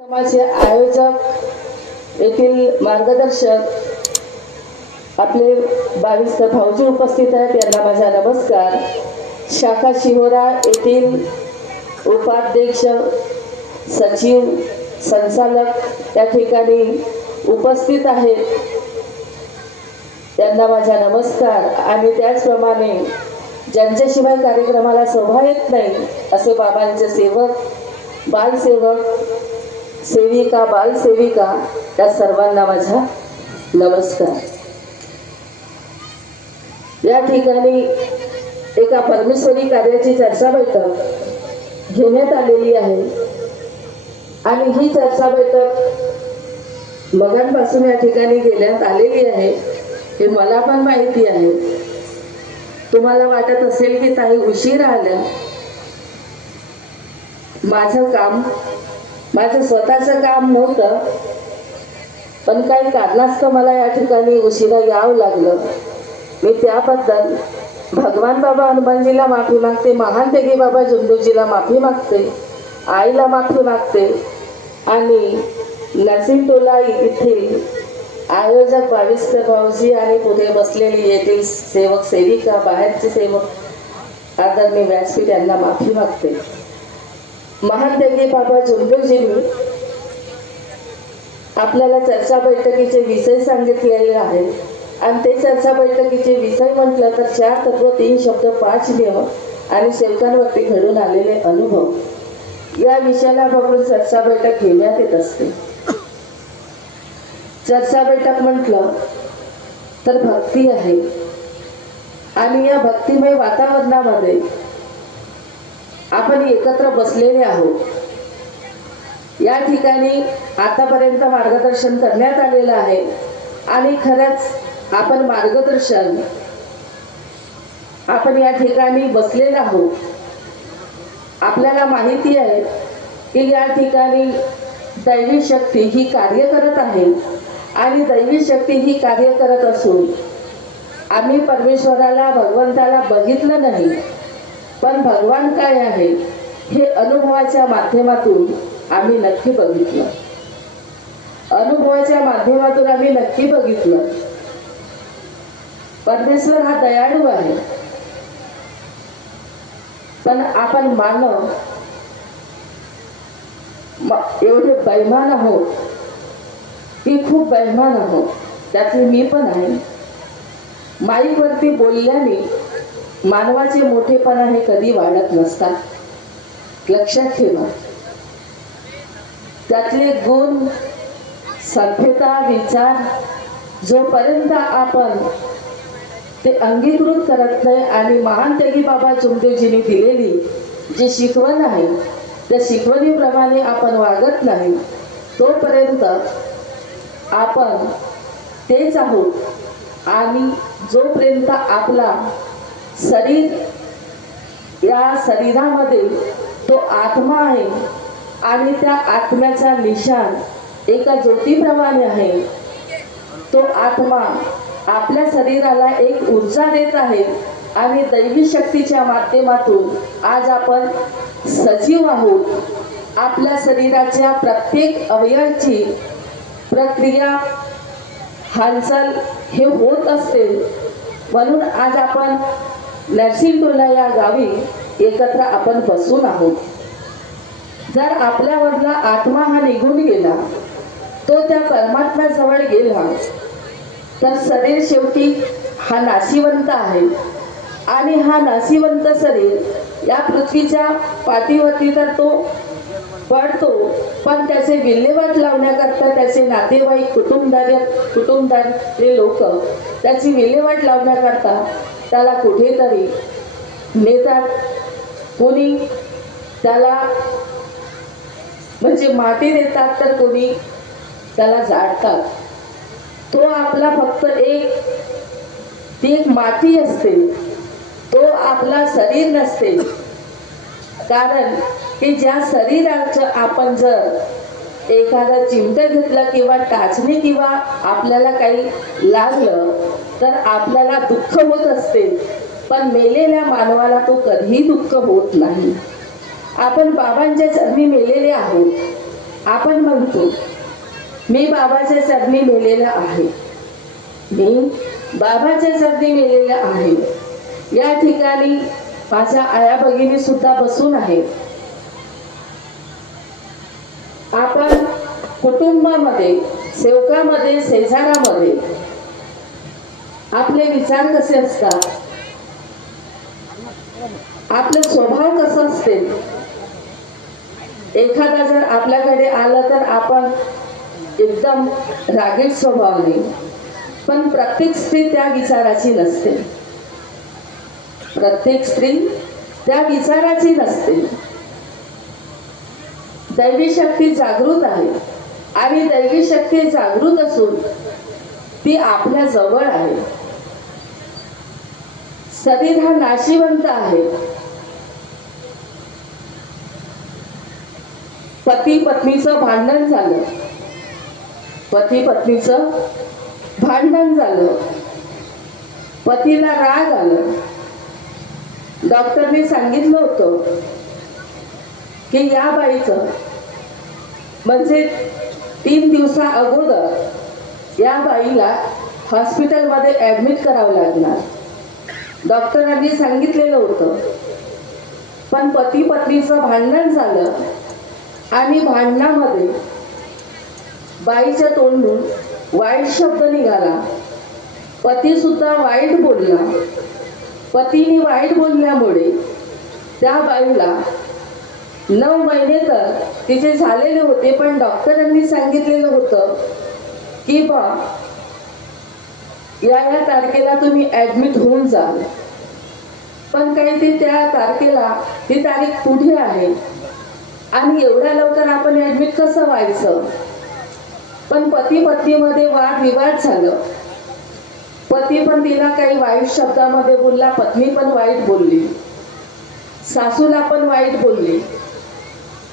कार्यक्रमाचे आयोजक येथील मार्गदर्शक आपले 22 भाऊजी उपस्थित आहेत, यांना माझा नमस्कार. शाखा शिहोरा येथील उपाध्यक्ष, सचिव, संचालक या ठिकाणी उपस्थित आहेत, त्यांना माझा नमस्कार. आणि त्याचप्रमाणे ज्यांच्याशिवाय कार्यक्रमाला शोभा येत नाही असे बाबांचे सेवक, बालसेवक, सेविका, बालसेविका या सर्वांना माझा नमस्कार. या ठिकाणी एका परमेश्वरी कार्याची चर्चा बैठक घेण्यात आलेली आहे आणि ही चर्चा बैठक मगांपासून या ठिकाणी घेण्यात आलेली आहे हे मला पण माहिती आहे. तुम्हाला वाटत असेल की ताई उशीर आल्या. माझं स्वतःचं काम नव्हतं, पण काही कारणास्तव मला या ठिकाणी उशिरा यावं लागलं. मी त्याबद्दल भगवान बाबा हनुमानजीला माफी मागते, महान तेगी बाबा जुंदूजीला माफी मागते, आईला माफी मागते आणि नरसिंहटोला येथील आयोजक 22 भाऊजी आणि पुढे बसलेली येथील सेवक, सेविका, बाहेरचे सेवक आदरणीय व्यासपीठ यांना माफी मागते. महान तेगी बाबा जुंदूजींनी आपल्याला चर्चा बैठकीचे विषय सांगितलेले आहे आणि ते चर्चा बैठकीचे विषय म्हटलं तर 4 तत्व, 3 शब्द, 5 नियम आणि सेवकांवरती घडून आलेले अनुभव या विषयाला बघून चर्चा बैठक घेण्यात येत असते. चर्चा बैठक म्हटलं तर भक्ती आहे आणि या भक्तिमय वातावरणामध्ये आपण एकत्र बसलेले आहोत. या ठिकाणी आतापर्यंत मार्गदर्शन करण्यात आलेलं आहे आणि खरंच आपण मार्गदर्शन आपण या ठिकाणी बसलेलो आहोत. आपल्याला माहिती आहे की या ठिकाणी दैवी शक्ती ही कार्य करत आहे आणि दैवी शक्ती ही कार्य करत असून आम्ही परमेश्वराला, भगवंताला बघितलं नाही, पण भगवान काय आहे हे अनुभवाच्या माध्यमातून आम्ही नक्की बघितलं. अनुभवाच्या माध्यमातून आम्ही नक्की बघितलं. परमेश्वर हा दयाळू आहे, पण आपण मानव एवढे बैमान आहोत की खूप बैमान आहोत. त्यातले मी पण आहे. माईकवरती बोलल्याने मानवाचे मोठेपणा हे कधी वाढत नसतात, लक्षात ठेवा. त्यातले गुण, सभ्यता, विचार जोपर्यंत आपण ते अंगीकृत करत नाही आणि महान तेगी बाबा जुंदूजींनी दिलेली जी शिकवण आहे त्या शिकवणीप्रमाणे आपण वागत नाही, तोपर्यंत आपण तेच आहोत. आणि जोपर्यंत आपला शरीर, या शरीरामध्ये तो आत्मा आहे आणि त्या आत्म्याचा निशाण एका ज्योतीप्रमाणे आहे. तो आत्मा आपल्या शरीराला एक ऊर्जा देत आहे आणि दैवी शक्तीच्या माध्यमातून आज आपण सजीव आहोत. आपल्या शरीराच्या प्रत्येक अवयवाची प्रक्रिया, हालचाल हे होत असते. म्हणून आज आपण नरसिंहटोला या गावी एकत्र आपण बसून आहोत. जर आपल्यामधला आत्मा हा निघून गेला, तो त्या परमात्म्याजवळ गेला, तर शरीर शेवटी हा नाशिवंत आहे आणि हा नाशिवंत शरीर या पृथ्वीच्या पाठीवरती तर तो पडतो, पण त्याचे विल्हेवाट लावण्याकरता त्याचे नातेवाईक, कुटुंबदारी लोक त्याची विल्हेवाट लावण्याकरता त्याला कुठेतरी नेतात. कोणी त्याला म्हणजे माती देतात, तर कोणी त्याला जाळतात. तो आपला फक्त ती एक माती असते, तो आपला शरीर नसते. कारण की ज्या शरीराचं आपण जर एखादा चिमटा घेतला किंवा टाचणी किंवा आपल्याला काही लागलं तर आपल्याला दुःख होत असते, पण मेलेल्या मानवाला तो कधीही दुःख होत नाही. आपण बाबांच्या चरणी मेलेले आहोत आपण म्हणतो मी बाबाच्या चरणी मेलेला आहे, मी बाबाच्या चरणी मेलेला आहे. या ठिकाणी माझ्या आया भगिनी सुद्धा बसून आहेत. आपण कुटुंबामध्ये, सेवकामध्ये, शेजारामध्ये आपले विचार कसे असतात, आपले स्वभाव कसा असते. एखादा जर आपल्याकडे आला तर आपण एकदम रागीट स्वभावाने, पण प्रत्येक स्त्री त्या विचाराची नसते. प्रत्येक स्त्री त्या विचाराची नसते. दैवी शक्ती जागृत आहे आणि दैवी शक्ती जागृत असून ती आपल्या जवळ आहे. शरीर हा नाशिवंत आहे. पती पत्नीचं भांडण झालं, पती पत्नीचं भांडण झालं, पतीला राग आलं. डॉक्टरने सांगितलं होतं की या बाईचं म्हणजे 3 दिवसा अगोदर या बाईला हॉस्पिटलमध्ये ऍडमिट करावं लागणार, डॉक्टरांनी सांगितलेलं होतं. पण पती पत्नीचं भांडण झालं आणि भांडणामध्ये बाईच्या तोंडून वाईट शब्द निघाला. पती सुद्धा वाईट बोलला. पतीने वाईट बोलल्यामुळे त्या बाईला 9 महिने तर तिचे झालेले होते, पण डॉक्टरांनी सांगितलेलं होतं की बा या तारखेला तुम्ही ऍडमिट होऊन जा. पण काही ते त्या तारखेला ती तारीख पुढे आहे आणि एवढ्या लवकर आपण ऍडमिट कसं व्हायचं. पण पती पत्नीमध्ये वादविवाद झालं. पती पण तिला काही वाईट शब्दामध्ये बोलला, पत्नी पण वाईट बोलली, सासूला पण वाईट बोलली.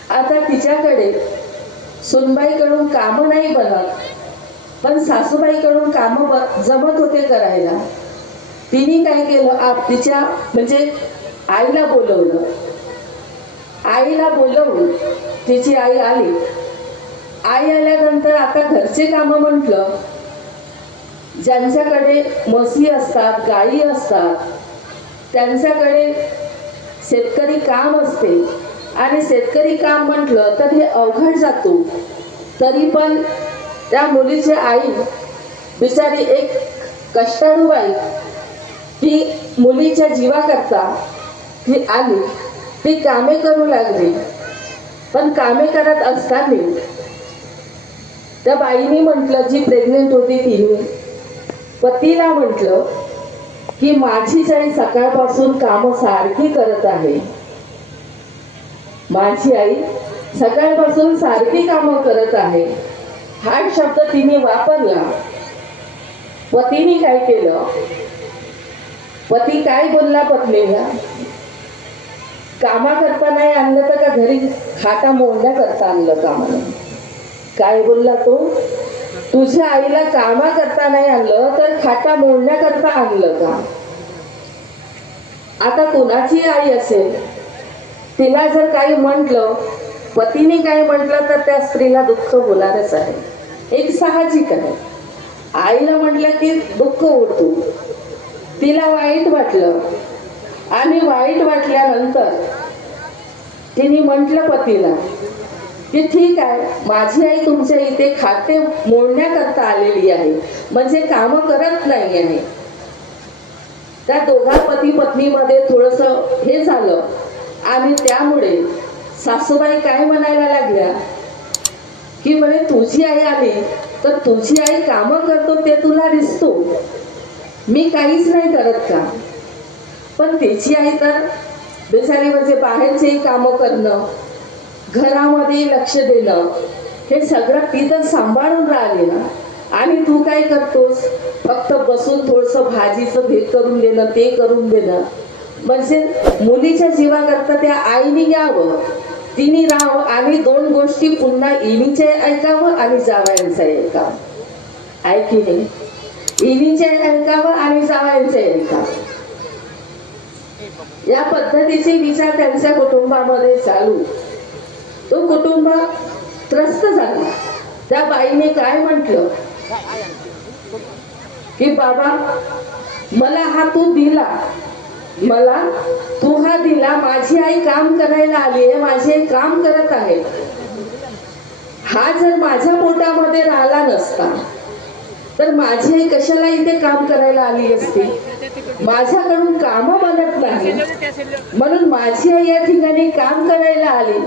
आता तिच्याकडे सुनबाईकडून कामं नाही बनत, पण सासूबाईकडून कामं जमत होते करायला. तिने काय केलं, तिच्या म्हणजे आईला बोलवलं. आईला बोलवून तिची आई आली. आई आल्यानंतर आता घरचे कामं म्हटलं, ज्यांच्याकडे म्हशी असतात, गायी असतात, त्यांच्याकडे शेतकरी काम असते आणि शेतकरी काम म्हटलं तर हे अवघड जातो. तरी पण त्या मुलीची आई बिचारी एक कष्टाळू बाई, ती मुलीच्या जीवाकरता ती आली, ती कामे करू लागली. पण कामे करत असताना त्या बाईने म्हटलं, जी प्रेग्नेंट होती तिने पतीला म्हटलं की माझी आई सकाळपासून काम सारखी करत आहे, माझी आई सकाळपासून सारखी कामं करत आहे. हा शब्द तिने वापरला. पतीने काय केलं, पती काय बोलला पत्नीला, कामा करता नाही आणलं तर का घरी खाटा मोडण्या करता आणलं कामाला. काय बोलला तो, तुझ्या आईला कामा करता नाही आणलं तर खाटा मोडण्या करता आणलं का. आता कोणाची आई असेल, तिला जर काही म्हटलं, पतीने काही म्हटलं तर त्या स्त्रीला दुःख होणारच आहे, एक साहजिक आहे. आईला म्हटलं की दुःख होतो. तिला वाईट वाटलं आणि वाईट वाटल्यानंतर तिने म्हटलं पतीला की ठीक आहे, माझी आई तुमच्या इथे खाते मोडण्याकरता आलेली आहे, म्हणजे काम करत नाही आहे. त्या दोघा पती पत्नीमध्ये थोडस हे झालं आणि त्यामुळे सासूबाई काय म्हणायला लागल्या की म्हणे तुझी आई आली तर तुझी आई कामं करतो ते तुला दिसतो, मी काहीच नाही करत का. पण तिची आई तर बिचारी म्हणजे बाहेरचेही कामं करणं, घरामध्ये लक्ष देणं, हे सगळं ती तर सांभाळून राहिली ना. आणि तू काय करतोस, फक्त बसून थोडंसं भाजीचं भेट करून देणं, ते करून देणं. म्हणजे मुलीच्या जीवाकरता त्या आईने यावं, तिने राहावं आणि 2 गोष्टी पुन्हा इनीचे ऐकावं आणि जावयांचं ऐकावं. ऐकी नाही, इनीचे ऐकावं आणि जावयांचं ऐकावं. या पद्धतीचे विचार त्यांच्या कुटुंबामध्ये चालू. तो कुटुंब त्रस्त झाला. त्या बाईने काय म्हटलं की बाबा मला हा तू दिला, मला तू हा दिला, माझी आई काम करायला आली आहे, माझी आई काम करत आहे, हा जर माझ्या पोटामध्ये राहिला नसता तर माझी आई कशाला इथे काम करायला आली असती. माझ्याकडून काम बनत नाही म्हणून माझी आई या ठिकाणी काम करायला आली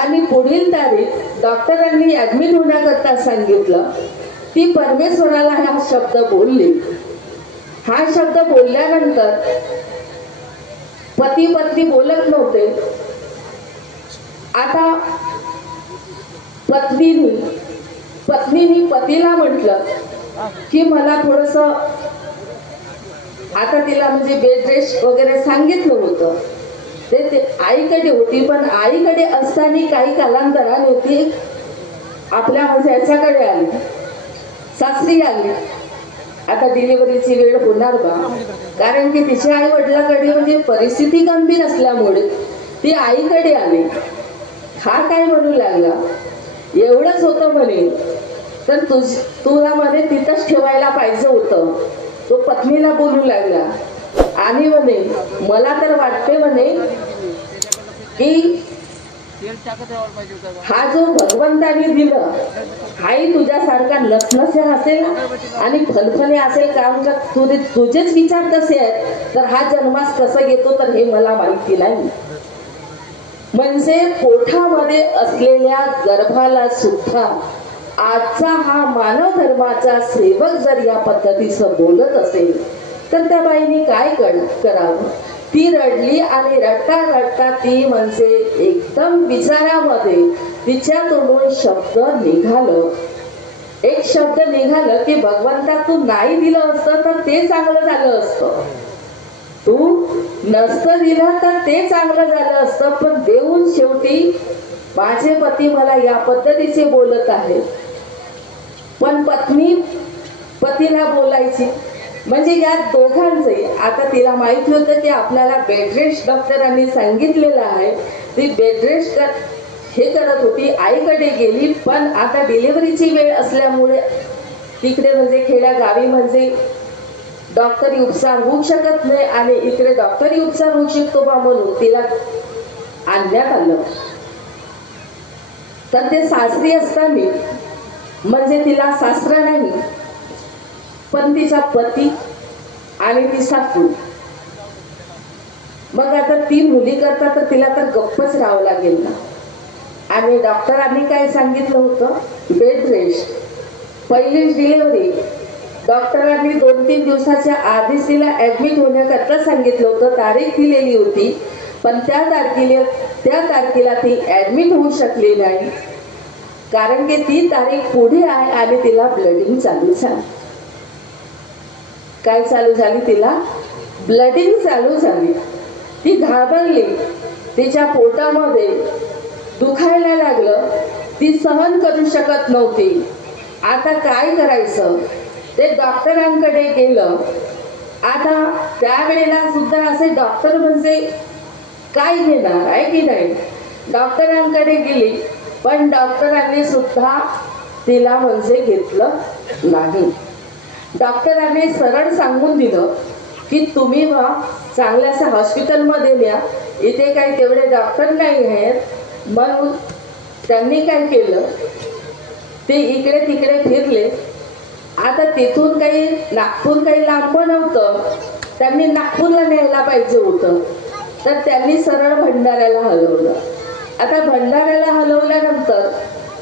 आणि पुढील तारीख डॉक्टरांनी ऍडमिट होण्याकरता सांगितलं. ती परमेश्वराला हा शब्द बोलली. हा शब्द बोलल्यानंतर पती पत्नी बोलत नव्हते. आता पत्नीने पतीला म्हटलं की मला थोडस, आता तिला म्हणजे बेड रेस्ट वगैरे सांगितलं होतं, ते आईकडे होती. पण आईकडे असताना काही कालांतराने ती आपल्या म्हणजे याच्याकडे आली, सासरी आली. आता डिलिव्हरीची वेळ होणार बा, कारण की तिच्या आई वडिलांकडे म्हणजे परिस्थिती गंभीर असल्यामुळे ती आईकडे आली. हा काय म्हणू लागला, एवढंच होतं म्हणे तर तुला म्हणे तिथंच ठेवायला पाहिजे होतं. तो पत्नीला बोलू लागला आणि म्हणे मला तर वाटते म्हणे की हा जो भगवंताने दिलं, हाही तुझ्यासारखा नसनसे असेल आणि फलफले असेल. काम का तुझेच विचार कसे आहेत तर हा जन्मास कसं घेतो तर हे मला माहिती नाही. म्हणजे पोटामध्ये असलेल्या गर्भाला सुद्धा आजचा हा मानव धर्माचा सेवक जर या पद्धतीचं बोलत असेल तर त्या बाईने काय करावं. ती रडली आणि रडता रडता ती म्हणजे एकदम विचारामध्ये तिच्या तोंडून शब्द निघालं. एक शब्द निघालं की भगवंता तू नाही दिलं असतं तर ते चांगलं झालं असतं, तू नसतं दिलं तर ते चांगलं झालं असतं. पण देऊन शेवटी माझे पती मला या पद्धतीचे बोलत आहे. पण पत्नी पतीला बोलायची म्हणजे या दोघांचे. आता तिला माहिती होतं की आपल्याला बेड रेस्ट डॉक्टरांनी सांगितलेलं आहे. ती बेड रेस्ट हे करत होती, आईकडे गेली. पण आता डिलिव्हरीची वेळ असल्यामुळे तिकडे म्हणजे खेड्या गावी म्हणजे डॉक्टरी उपचार होऊ शकत नाही आणि इकडे डॉक्टरी उपचार होऊ शकतो बा म्हणून तिला आणण्यात आलं. तर ते सासरी असताना म्हणजे तिला सासरा नाही पण तिचा पती आणि ती सासू. मग आता ती मुली करता तर तिला तर गप्पच राहावं लागेल ना. आणि डॉक्टरांनी काय सांगितलं होतं, बेड रेस्ट. पहिलीच डिलिव्हरी डॉक्टरांनी 2-3 दिवसाच्या आधीच तिला ऍडमिट होण्याकरता सांगितलं होतं. तारीख दिलेली होती पण त्या तारखेला ती ऍडमिट होऊ शकली नाही कारण की ती तारीख पुढे आहे आणि तिला ब्लडिंग चालू झाली. काय चालू झाली, तिला ब्लडिंग चालू झाली. ती घाबरली, तिच्या पोटामध्ये दुखायला लागलं, ती सहन करू शकत नव्हती. आता काय करायचं, ते डॉक्टरांकडे गेलं. आता त्यावेळेला सुद्धा असे डॉक्टर म्हणजे काय घेणार आहे की नाही. डॉक्टरांकडे गेली पण डॉक्टरांनी सुद्धा तिला म्हणजे घेतलं नाही. डॉक्टरांनी सरळ सांगून दिलं की तुम्ही चांगल्याशा हॉस्पिटलमध्ये न्या, इथे काही तेवढे डॉक्टर नाही आहेत. म्हणून त्यांनी काय केलं, ते इकडे तिकडे फिरले. आता तिथून काही नागपूर काही लांब नव्हतं, त्यांनी नागपूरला न्यायला पाहिजे होतं. तर त्यांनी सरळ भंडाऱ्याला हलवलं. आता भंडाऱ्याला हलवल्यानंतर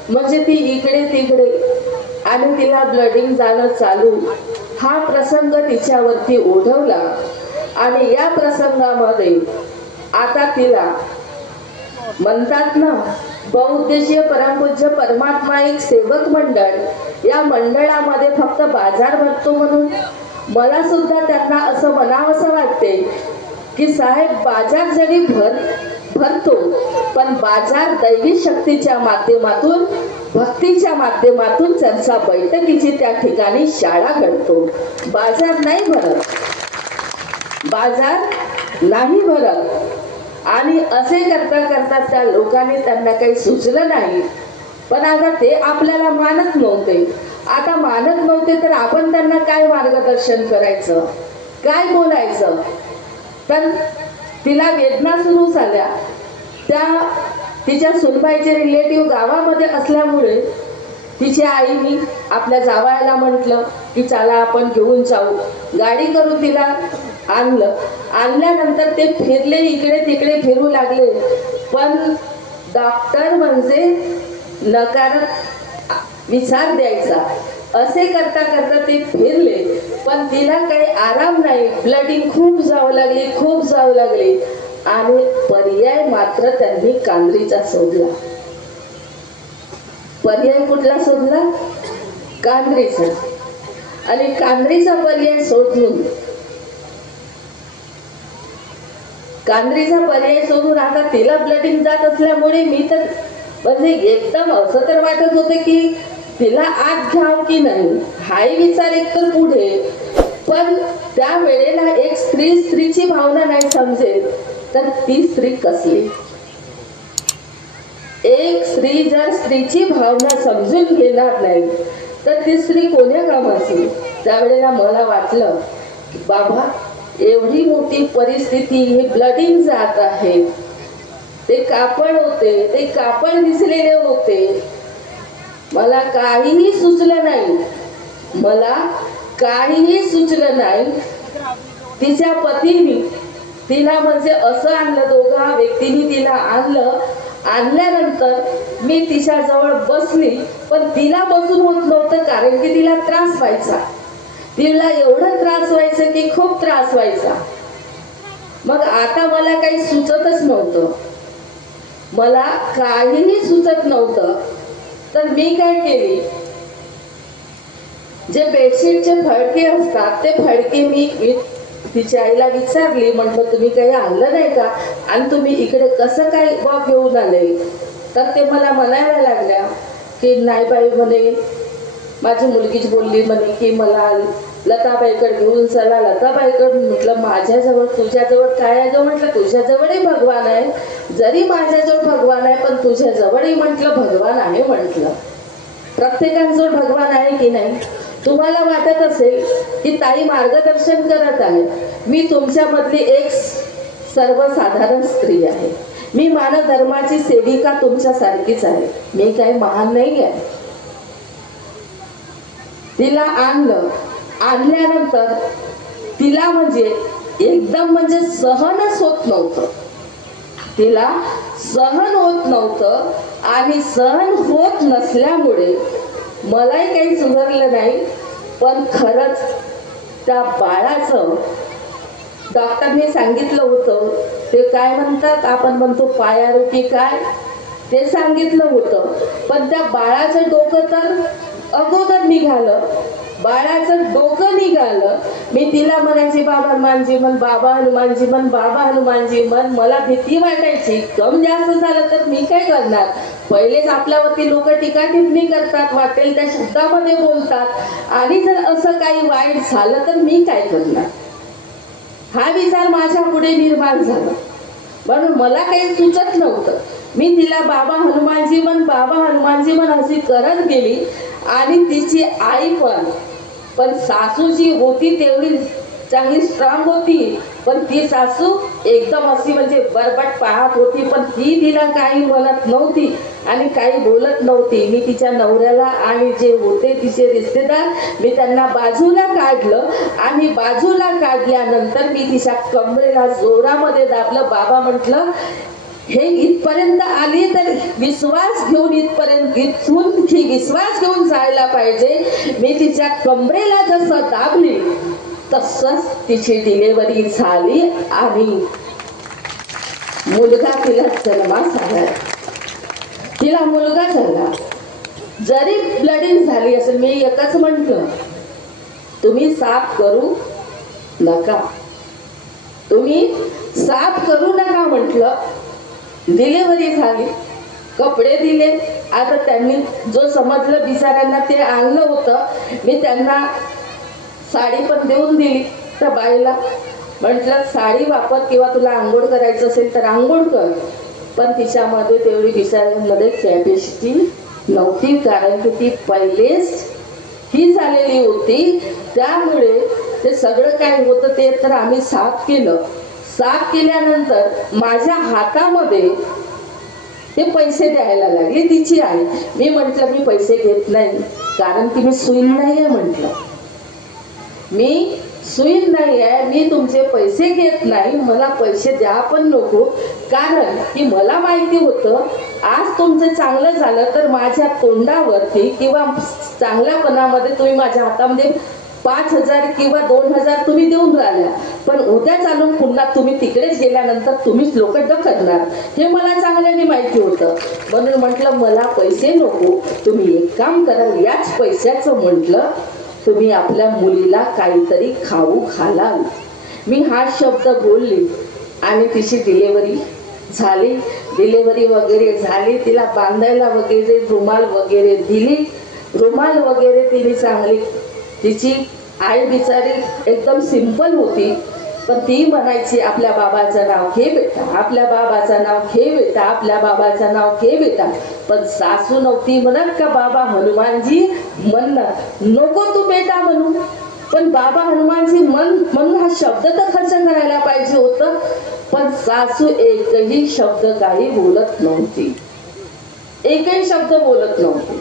म्हणजे ती इकडे तिकडे आणि तिला ब्लडिंग जाणं चालू. हा प्रसंग तिच्यावरती ओढवला आणि या प्रसंगामध्ये आता तिला म्हणतात ना, बहुउद्देशीय परमपूज्य परमात्मा एक सेवक मंडळ, या मंडळामध्ये फक्त बाजार भरतो म्हणून मला सुद्धा त्यांना असं म्हणावंसं वाटते की साहेब बाजार जरी भरतो पण बाजार दैवी शक्तीच्या माध्यमातून, भक्तीच्या माध्यमातून चर्चा बैठकीची त्या ठिकाणी शाळा घडतो. बाजार नाही भरत, बाजार नाही भरत. आणि असे करता करता त्या लोकांनी त्यांना काही सुचलं नाही पण आता ते आपल्याला मानत नव्हते. आता मानत नव्हते तर आपण त्यांना काय मार्गदर्शन करायचं, काय बोलायचं? तर तिला वेदना सुरू झाल्या. त्या तिच्या सुनबाईचे रिलेटिव्ह गावामध्ये असल्यामुळे तिच्या आईनी आपल्या जावयाला म्हटलं की चला आपण घेऊन जाऊ. गाडी करून तिला आणलं. आणल्यानंतर ते फिरले, इकडे तिकडे फिरू लागले. पण डॉक्टर म्हणजे नकार विचार द्यायचा. असे करता करता ते फिरले, पण तिला काही आराम नाही. ब्लडिंग खूप जाऊ लागली, खूप जाऊ लागली. आणि पर्याय मात्र त्यांनी कांद्रीचा शोधला. पर्याय कुठला शोधला? कांद्रीचा. आणि कांद्रीचा पर्याय शोधून आता तिला ब्लडिंग जात असल्यामुळे मी तर म्हणजे एकदम असं तर वाटत होते की तिला आत घ्याव की नाही, हाही विचार एक तर पुढे. पण त्या वेळेला एक स्त्रीची भावना नाही समजेल तर ती स्त्री कसली? एक स्त्री जर स्त्रीची भावना समजून घेणार नाही तर ती स्त्री कोण्या कामाची? त्यावेळेला मला वाटलं बाबा एवढी मोठी परिस्थिती, हे ब्लडिंग जात आहे, ते कापड होते, ते कापड दिसलेले होते. मला काहीही सुचलं नाही. तिच्या पतीने तिला म्हणजे असं आणलं, दोघा व्यक्तींनी तिला आणलं. आणल्यानंतर मी तिच्या जवळ बसली, पण तिला बसून होत नव्हतं कारण की तिला त्रास व्हायचा. तिला एवढा त्रास व्हायचा की खूप त्रास व्हायचा. मग आता मला काही सुचतच नव्हतं, मला काहीही सुचत नव्हतं. तर मी काय केली, जे बेडशीटचे फडके असतात ते फडके मी तिच्या आईला विचारली. म्हटलं तुम्ही काही आणलं नाही का, आणि तुम्ही इकडे कसं काय घेऊन आले? तर ते मला म्हणायला लागल्या की नाही बाई म्हणे, माझी मुलगीच बोलली म्हणे की मला लताबाईकडे घेऊन चला. लताबाईकडे म्हटलं माझ्याजवळ तुझ्याजवळ काय आहे गं? म्हटलं तुझ्याजवळही भगवान आहे. जरी माझ्याजवळ भगवान आहे पण तुझ्याजवळही म्हटलं भगवान आहे. म्हटलं प्रत्येकांजवळ भगवान आहे की नाही? तुम्हाला वाटत असेल की ताई मार्गदर्शन करत आहे, मी तुमच्यामधली एक सर्वसाधारण स्त्री आहे. मी मानधर्माची सेविका तुमच्यासारखीच आहे. मी काही महान नाही आहे. तिला आणल्यानंतर तिला म्हणजे एकदम म्हणजे सहनच होत नव्हतं. तिला सहन होत नव्हतं. आणि सहन होत नसल्यामुळे मलाही काही सुधारलं नाही. पण खरंच त्या बाळाचं डॉक्टरने सांगितलं होतं, ते काय म्हणतात आपण म्हणतो पायारोटी काय, ते सांगितलं होतं. पण त्या बाळाचं डोकं तर अगोदर निघालं. बाळाचं डोकं निघालं. मी तिला म्हणायची बाबा हनुमानजी म्हण, बाबा हनुमानजी म्हण, बाबा हनुमानजी म्हण. मला भीती वाटायची, कम जास्त झालं तर मी काय करणार? पहिलेच आपल्यावरती लोक टीका टिप्पणी करतात, वाटेल त्या शब्दामध्ये बोलतात, आणि जर असं काही वाईट झालं तर मी काय करणार? हा विचार माझ्या पुढे निर्माण झाला. म्हणून मला काही सुचत नव्हतं. मी तिला बाबा हनुमानजी म्हण, बाबा हनुमानजी म्हण अशी करत गेली. आणि तिची आई पण सासू जी होती तेवढी चांगली स्ट्रॉंग होती, पण ती सासू एकदम अशी म्हणजे बरबट पाहत होती. पण ती तिला काही म्हणत नव्हती आणि काही बोलत नव्हती. मी तिच्या नवऱ्याला आणि जे होते तिचे रिश्तेदार, मी त्यांना बाजूला काढलं. आणि बाजूला काढल्यानंतर मी तिच्या कमरेला जोरामध्ये दाबलं. बाबा म्हटलं हे इथपर्यंत आली तर विश्वास घेऊन इथून विश्वास घेऊन जायला पाहिजे. मी तिच्या कमरेला जसं दाबली तसंच तिची डिलिव्हरी झाली आणि मुलगा तिला जन्मास आला. तिला मुलगा झाला. जरी ब्लडिंग झाली असेल, मी एकच म्हटलं, तुम्ही साफ करू नका, तुम्ही साफ करू नका म्हटलं. डिलिव्हरी झाली, कपडे दिले. आता त्यांनी जो समजलं बिचाऱ्यांना ते आणलं होतं, मी त्यांना साडी पण देऊन दिली. त्या बाईला म्हटलं साडी वापर, किंवा तुला आंघोळ करायचं असेल तर आंघोळ कर, पण तिच्यामध्ये तेवढी बिचाऱ्यांमध्ये कॅपॅसिटी नव्हती, कारण की ती पहिलेच ही झालेली होती. त्यामुळे ते सगळं काय होतं ते तर आम्ही साफ केलं. साफ केल्यानंतर माझ्या हातामध्ये ते पैसे द्यायला लागले तिची आई. मी म्हटलं मी पैसे घेत नाही, कारण की मी सुईन नाही आहे. म्हटलं मी सुईन नाही आहे, मी तुमचे पैसे घेत नाही, मला पैसे द्या पण नको. कारण की मला माहिती होतं आज तुमचं चांगलं झालं तर माझ्या तोंडावरती किंवा चांगल्यापणामध्ये तुम्ही माझ्या हातामध्ये 5,000 किंवा 2,000 तुम्ही देऊन राहिल्या, पण उद्या चालून पुन्हा तुम्ही तिकडेच गेल्यानंतर तुम्हीच लोक ढकलणार, हे मला चांगल्याने माहिती होतं. म्हणून म्हटलं मला पैसे नको, तुम्ही एक काम कराल, याच पैशाचं म्हटलं तुम्ही आपल्या मुलीला काहीतरी खाऊ घालाल. मी हा शब्द बोलली आणि तिची डिलेवरी झाली. डिलेवरी वगैरे झाली, तिला बांधायला वगैरे रुमाल वगैरे दिली. रुमाल वगैरे तिने चांगली, तिची आई बिचारी एकदम सिंपल होती, पण ती म्हणायची आपल्या बाबाचं नाव घे बेटा, आपल्या बाबाचं नाव घे बेटा, आपल्या बाबाचं नाव घे बेटा. पण सासू नव्हती म्हणत का बाबा हनुमानजी म्हणलं, नको तू बेटा म्हणू, पण बाबा हनुमानजी म्हणून हा शब्द तर खर्च करायला पाहिजे होतं. पण सासू एकही शब्द काही बोलत नव्हती, एकही शब्द बोलत नव्हती.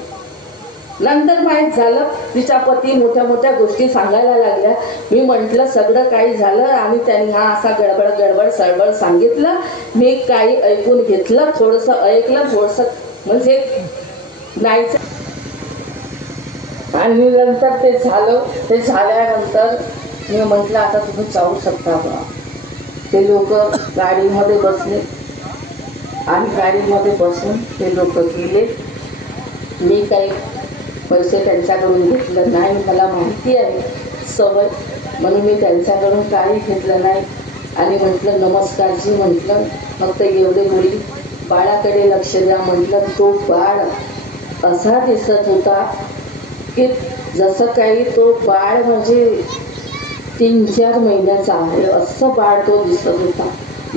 नंतर माहीत झालं तिच्या पती मोठ्या मोठ्या गोष्टी सांगायला लागल्या. मी म्हटलं सगळं काही झालं आणि त्यांनी हा असा गडबड सळबळ सांगितलं. मी काही ऐकून घेतलं, थोडंसं ऐकलं, थोडंसं म्हणजे नाहीच. आणि नंतर ते झालं. ते झाल्यानंतर मी म्हटलं आता तुम्ही जाऊ शकता बा. ते लोक गाडीमध्ये बसले आणि गाडीमध्ये बसून ते लोक गेले. मी काही पैसे त्यांच्याकडून घेतलं नाही, मला माहिती आहे सवय, म्हणून मी त्यांच्याकडून काही घेतलं नाही. आणि म्हटलं नमस्कारजी म्हटलं, फक्त एवढे मुली बाळाकडे लक्ष द्या म्हटलं. तो बाळ असा दिसत होता की जसं काही तो बाळ म्हणजे 3-4 महिन्याचा आहे असं बाळ तो दिसत होता.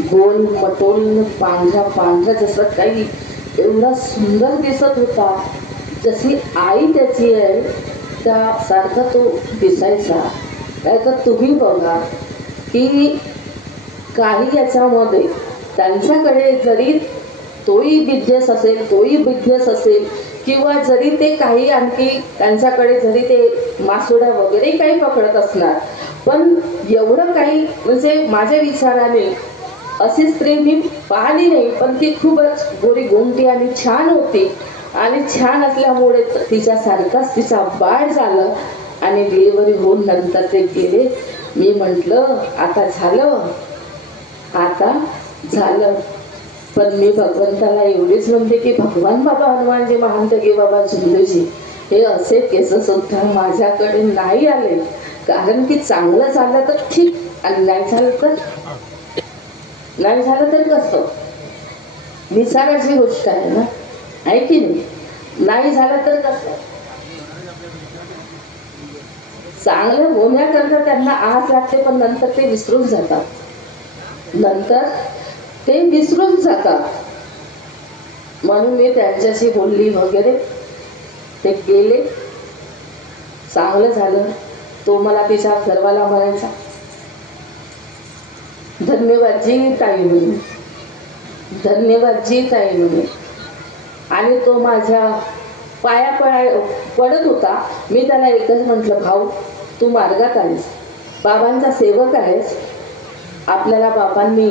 गोल मटोल पांढरा जसं काही एवढा सुंदर दिसत होता, जशी आई त्याची आहे त्यासारखा तो दिसायचा. काय तर तुम्ही बघा की काही याच्यामध्ये त्यांच्याकडे जरी तोही बिझनेस असेल किंवा जरी ते काही आणखी त्यांच्याकडे जरी ते मासोड्या वगैरे काही पकडत असणार, पण एवढं काही म्हणजे माझ्या विचाराने अशी स्त्री मी पाहिली नाही. पण ती खूपच गोरी गोमटी आणि छान होती. आणि छान असल्यामुळे तिच्यासारखाच तिचा बाळ झालं आणि डिलिव्हरी होऊन नंतर ते गेले. मी म्हटलं आता झालं. पण मी भगवंताला एवढीच म्हणते की भगवान बाबा हनुमानजी महांत गे बाबा झुंदूजी हे असे केस सुद्धा माझ्याकडे नाही आले. कारण की चांगलं झालं तर ठीक, आणि नाही झालं तर कसं, विचाराची गोष्ट आहे ना, आहे की नाही झालं तर कसं. चांगलं होण्याकरता त्यांना आस लागते, पण नंतर ते विसरून जातात. म्हणून मी त्यांच्याशी बोलली वगैरे, ते गेले. चांगलं झालं. तो मला तिच्या घरवाला म्हणायचा धन्यवादजी ताई म्हणे. आणि तो माझ्या पाया पडत होता. मी त्याला एकच म्हटलं, भाऊ तू मार्गात आहेस, बाबांचा सेवक आहेस, आपल्याला बाबांनी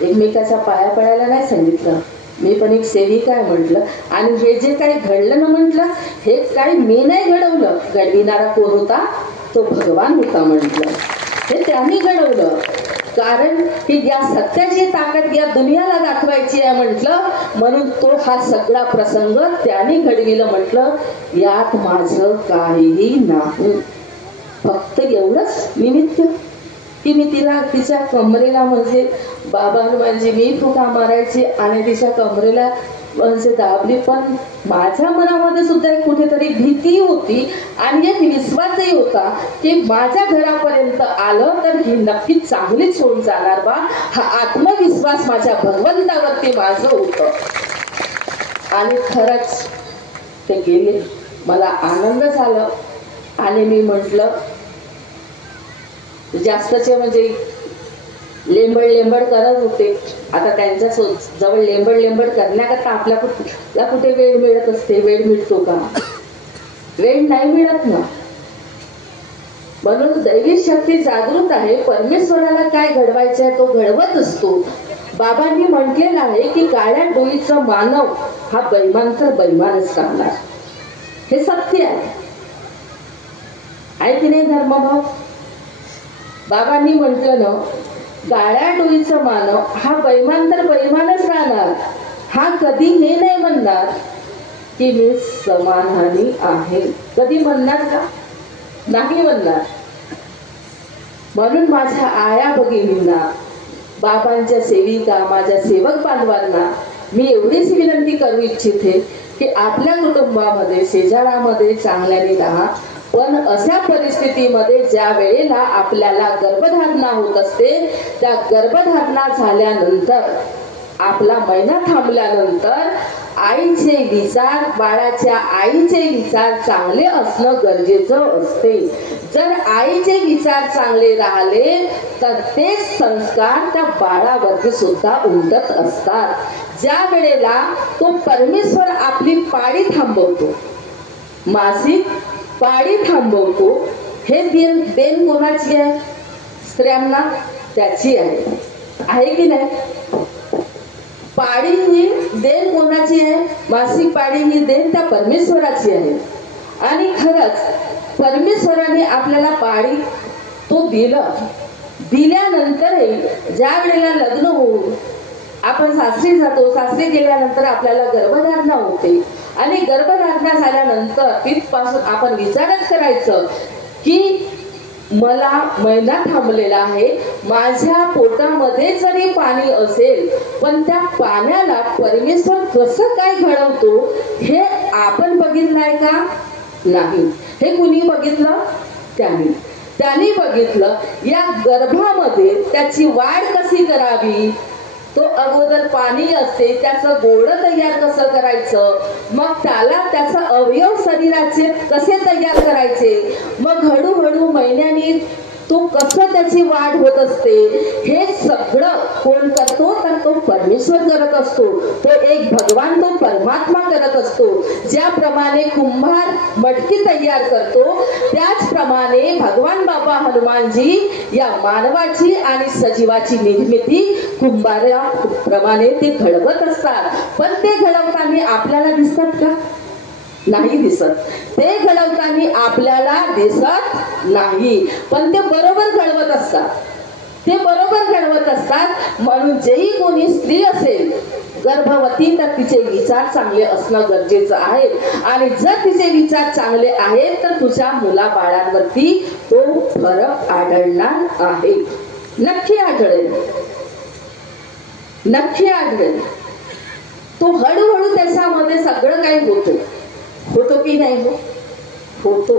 एकमेकाच्या पाया पडायला नाही सांगितलं, मी पण एक सेविका आहे म्हटलं. आणि हे जे काही घडलं ना म्हटलं, हे काही मी नाही घडवलं, घडविणारा कोण होता, तो भगवान होता म्हटलं. हे त्यांनी घडवलं, कारण की या सत्याची ताकद या दुनियाला दाखवायची आहे म्हटलं, म्हणून तो हा सगळा प्रसंग त्यांनी घडविलं म्हटलं. यात माझं काहीही नाही, फक्त एवढंच निमित्त की मी तिच्या कमरेला म्हणजे बाबा हनुमानजी मी फुका मारायची आणि तिच्या कमरेला म्हणजे दाबली. पण माझ्या मनामध्ये सुद्धा एक कुठेतरी भीती होती आणि एक विश्वासही होता की माझ्या घरापर्यंत आलं तर ही नक्कीच चांगलीच होऊन जाणार बा. हा आत्मविश्वास माझ्या भगवंतावरती माझं होतं. आणि खरंच ते गेले. मला आनंद झाला आणि मी म्हटलं जास्तचे म्हणजे लेंबड करत होते. आता त्यांच्या जवळ लेंबड करण्याकरता आपल्याला कुठे वेळ मिळत असते? वेळ मिळतो का? वेळ नाही मिळत ना. म्हणून दैवी शक्ती जागृत आहे. परमेश्वराला काय घडवायचं आहे तो घडवत असतो. बाबांनी म्हटलेलं आहे की काळ्या डोईचा मानव हा बैमान तर बैमानच राहणार. हे सत्य आहे की नाही धर्मभाव? बाबांनी म्हटलं ना, काळ्या डोईचा मानव हा बैमान तर बैमानच राहणार. हा कधी हे नाही म्हणणार की मी समाधानी आहे. कधी म्हणणार का? नाही म्हणणार. म्हणून माझ्या आया भगिनींना, बाबांच्या सेविका, माझ्या सेवक बांधवांना मी एवढीच विनंती करू इच्छिते की आपल्या कुटुंबामध्ये, शेजारामध्ये चांगल्याने राहा. पण अशा परिस्थितीमध्ये ज्या वेळेला आपल्याला गर्भधारणा होत असते, त्या गर्भधारणा झाल्यानंतर, आपला महिना थांबल्यानंतर आईचे विचार, बाळाच्या आईचे विचार चांगले असणं गरजेचं असते. जर आईचे विचार चांगले राहिले तर तेच संस्कार त्या बाळावरती सुद्धा उमटत असतात. ज्या वेळेला तो परमेश्वर आपली पाळी थांबवतो, मासिक पाळी थांबवतो, हे देण कोणाची आहे? स्त्रियांना त्याची आहे की नाही? पाळी ही देण कोणाची आहे? मासिक पाळी ही देण त्या परमेश्वराची आहे. आणि खरंच परमेश्वराने आपल्याला पाळी तो दिल्यानंतरही ज्या वेळेला लग्न होऊन आपण सासरी जातो, सासरी गेल्यानंतर आपल्याला गर्भधारणा होते आणि गर्भधारणा झाल्यानंतर तिथपासून आपण विचारच करायचं की मला महिना थांबलेला आहे, माझ्या पोटामध्ये जरी पाणी असेल पण त्या पाण्याला परमेश्वर कसं काय घडवतो हे आपण बघितलंय का? नाही. हे कुणी बघितलं? त्यांनी बघितलं. या गर्भामध्ये त्याची वाढ कशी करावी, तो अगोदर पाणी असते त्याचं गोळ तयार कसं करायचं, मग त्याला त्याचा अवयव शरीराचे कसे तयार करायचे, मग हळूहळू महिन्यानी तो कसं त्याची वाढ होत असते, हे सगळं कोण करतो? तर तो परमेश्वर करत असतो. तो एक भगवान, तो परमात्मा करत असतो. ज्याप्रमाणे कुंभार मटकी तयार करतो, त्याचप्रमाणे भगवान बाबा हनुमानजी या मानवाची आणि सजीवाची निर्मिती कुंभाराप्रमाणे ते घडवत असतात. पण ते घडवताना आपल्याला दिसतात का? नाही दिसत. ते घडवताना आपल्याला दिसत नाही, पण ते बरोबर घडवत असतात. ते बरोबर घडवत असतात. म्हणून जेही कोणी स्त्री असेल गर्भवती तर तिचे विचार चांगले असणं गरजेचं आहे. आणि जर तिचे विचार चांगले आहेत तर तुझ्या मुलाबाळांवरती तो फरक आढळणार आहे. नक्की आढळेल, नक्की आढळेल. तो हळूहळू त्याच्यामध्ये सगळं काही होतो की नाही? होतो.